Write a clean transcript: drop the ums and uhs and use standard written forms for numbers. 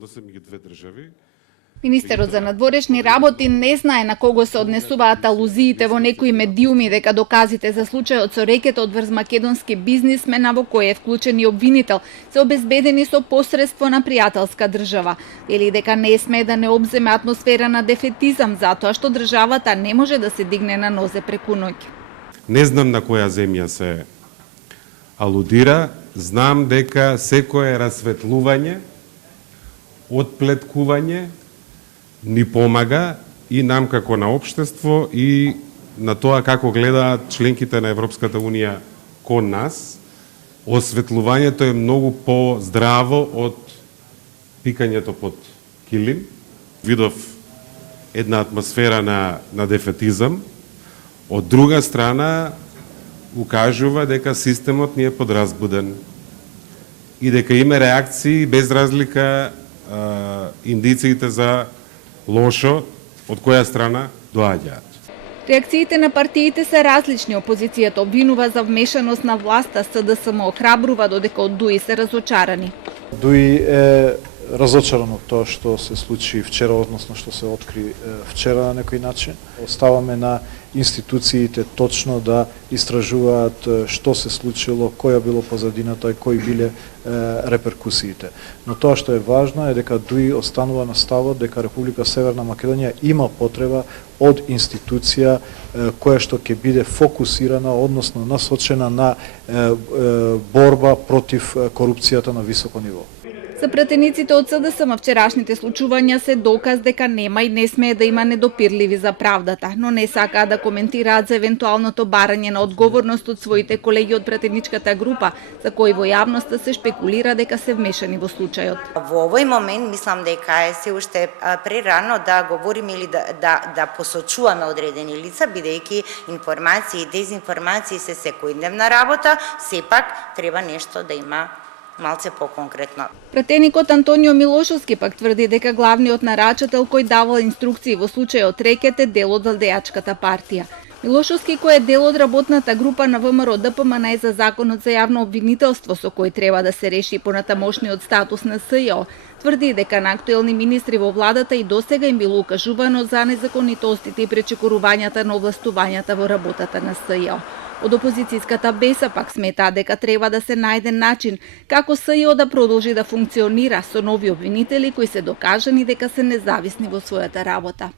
ги две држави. Министерот за надворешни работи не знае на кого се однесуваат алузиите во некои медиуми дека доказите за случајот со рекетот врз македонски бизнисмен, во кој е вклучен и обвинител, се обезбедени со посредство на пријателска држава. Вели дека не сме да не обземе атмосфера на дефетизам затоа што државата не може да се дигне на нозе преку ноќ. Не знам на која земја се алудира, знам дека секое расветлување, отплеткување ни помага и нам како на општество и на тоа како гледаат членките на Европската Унија кон нас. Осветлувањето е многу по-здраво од пикањето под килим. Видов една атмосфера на дефетизам. Од друга страна, укажува дека системот ни е подразбуден и дека има реакции без разлика индициите за лошо од која страна доаѓаат. Реакциите на партиите се различни. Опозицијата обвинува за вмешаност на власта, СДСМ охрабрува додека од ДУИ се разочарани. ДУИ е разочаран од тоа што се случи вчера, односно што се откри вчера на некој начин. Оставаме на институциите точно да истражуваат што се случило, која било позадината и кои биле реперкусиите. Но тоа што е важно е дека ДУИ останува на ставот дека Република Северна Македонија има потреба од институција која што ќе биде фокусирана, односно насочена на борба против корупцијата на високо ниво. За пратениците од СДСМ вчерашните случувања се доказ дека нема и не смее да има недопирливи за правдата, но не сакаат да коментираат за евентуалното барање на одговорност од своите колеги од пратеничката група, за кои во јавноста се шпекулира дека се вмешани во случајот. Во овој момент мислам дека е се уште прерано да говориме или да посочуваме одредени лица, бидејќи информации и дезинформации се секојдневна работа, сепак треба нешто да има малце поконкретно. Пратеникот Антонио Милошовски пак тврди дека главниот нарачател кој давал инструкции во случајот Рекет е дел од Владеачката партија. Милошовски, кој е дел од работната група на ВМРО ДПМН за законот за јавно обвинителство со кој треба да се реши понатамошниот статус на СЈО, тврди дека на актуелни министри во владата и досега им било укажувано за незаконитостите и пречекорувањата на овластувањата во работата на СЈО. Од опозицијската беса пак сметаа дека треба да се најде начин како СЈО да продолжи да функционира со нови обвинители кои се докажани дека се независни во својата работа.